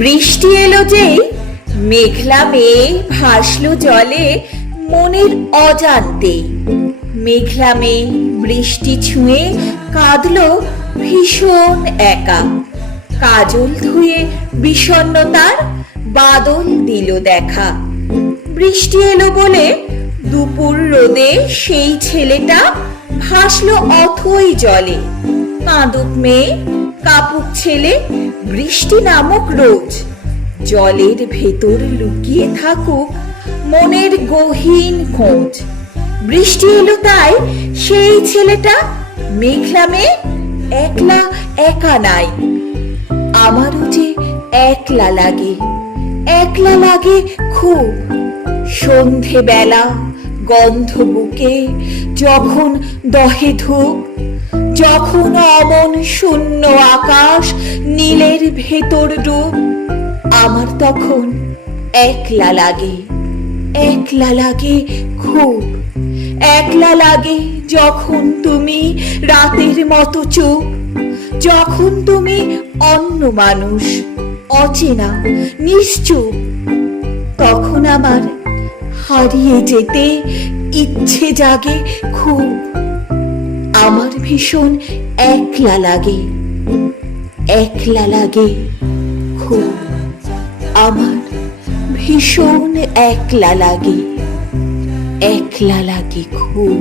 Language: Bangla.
বৃষ্টি এলো যেই মেঘলা মেয়ে ভাসলো জলে মনের অজান্তেই। মেঘলা মেয়ে বৃষ্টি ছুঁয়ে কাঁদলো ভীষণ একা। কাজল ধুয়ে বিষণ্ণতার বাদল দিল দেখা। বৃষ্টি এলো বলে দুপুর রোদে সেই ছেলেটা ভাসলো অথই জলে। কাঁদুক মেয়ে কাপুক ছেলে বৃষ্টি নামক রোজ। জলের ভেতর লুকিয়ে থাকুক মনের গহীন খোঁজ। বৃষ্টি এলো তাই সেই ছেলেটা মেঘলা মেয়ে একলা একা নাই। আমারও যে একলা লাগে, একলা লাগে খুব। সন্ধে বেলা গন্ধ বুকে যখন দহে ধূপ, যখন অমন শূন্য আকাশ নীলের ভেতর ডুব, আমার তখন একলা লাগে, একলা লাগে খুব। একলা লাগে যখন তুমি রাতের মতো চুপ, যখন তুমি অন্য মানুষ, অচেনা নিশ্চুপ। তখন আমার হারিয়ে যেতে ইচ্ছে জাগে খুব। আমার ভীষণ একলা লাগে, একলা লাগে খুব। আমার ভীষণ একলা লাগে, একলা লাগে খুব।